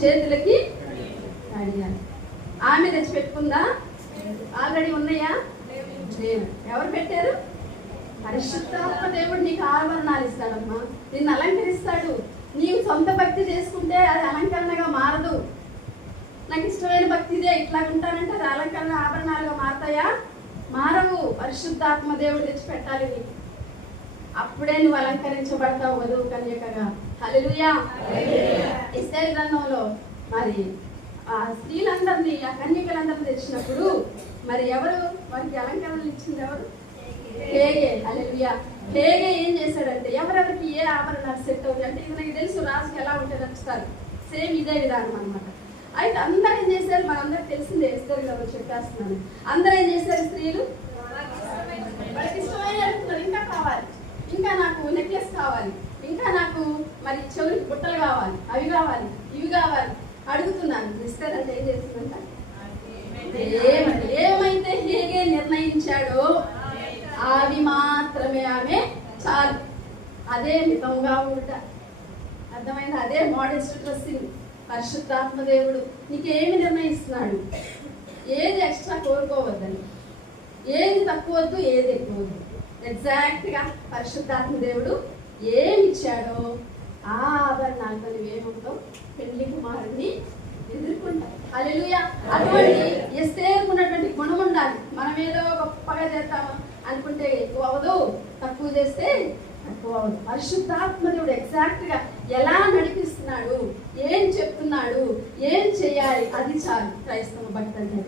చేతులకి అడిగాను. ఆమె తెచ్చి పెట్టుకుందా? ఆల్రెడీ ఉన్నాయా? ఎవరు పెట్టారు? పరిశుద్ధాత్మ దేవుడు నీకు ఆభరణాలు ఇస్తాడమ్మా, నిన్ను అలంకరిస్తాడు. నీవు సొంత భక్తి చేసుకుంటే అది అలంకరణగా మారదు. నాకు ఇష్టమైన భక్తి ఇదే, ఇట్లా ఉంటానంటే అది అలంకరణ ఆభరణాలుగా మారతాయా? మారవు. పరిశుద్ధాత్మ దేవుడు తెచ్చి పెట్టాలి నీకు, అప్పుడే నువ్వు అలంకరించబడతావు వధువు కన్యకగా. హల్లెలూయా. ఎస్తేరు గ్రంథంలో మరి ఆ స్త్రీలందరినీ, ఆ కన్యకలందరినీ తెచ్చినప్పుడు మరి ఎవరు వారికి అలంకరణలు ఇచ్చింది? ఎవరు? హేగే. హల్లెలూయా. హేగే ఏం చేశాడంటే ఎవరెవరికి ఏ ఆభరణాలు సెట్ అవుతాయి అంటే, ఇది నాకు తెలుసు రాజుకి ఎలా ఉంటుంది నచ్చుతారు, సేమ్ ఇదే విధానం అనమాట. అయితే అందరూ ఏం చేశారు? మనందరికి తెలిసిందే, ఎస్తేరు కదా చెప్పేస్తున్నాను. అందరూ ఏం చేశారు? స్త్రీలు వాళ్ళకి ఇష్టమైన అడుగుతున్నారు, ఇంకా కావాలి, ఇంకా నాకు నెక్లెస్ కావాలి, ఇంకా నాకు మరి చెవులకి బుట్టలు కావాలి, అవి కావాలి, ఇవి కావాలి అడుగుతున్నాను. ఇస్తారంటే ఏం చేస్తుందంట? ఏమైతే హేగే నిర్ణయించాడో అవి మాత్రమే ఆమె చాలు. అదే మితంగా ఉంట, అర్థమైంది? అదే మోడెస్ట్ డ్రెస్సింగ్. పరిశుద్ధాత్మ దేవుడు నీకేమి నిర్ణయిస్తున్నాడు? ఏది ఎక్స్ట్రా కోరుకోవద్దని, ఏది తక్కువద్దు, ఏది ఎక్కువద్దు. ఎగ్జాక్ట్గా పరిశుద్ధాత్మ దేవుడు ఏమి ఇచ్చాడో ఆ ఆభరణాలతో నువ్వేమవుతావు? పెళ్లి కుమారుడిని ఎదుర్కొంటావు. హల్లెలూయా. అటువంటి ఎస్తేరుకు ఉన్నటువంటి గుణం ఉండాలి. మనం ఏదో గొప్పగా చేస్తాము అనుకుంటే ఎక్కువ అవ్వదు, తక్కువ చేస్తే తక్కువ అవ్వదు. పరిశుద్ధాత్మ దేవుడు ఎగ్జాక్ట్గా ఎలా నడిపిస్తున్నాడు, ఏం చెప్తున్నాడు, ఏం చేయాలి, అది చాలు క్రైస్తవ భక్తి అంటే.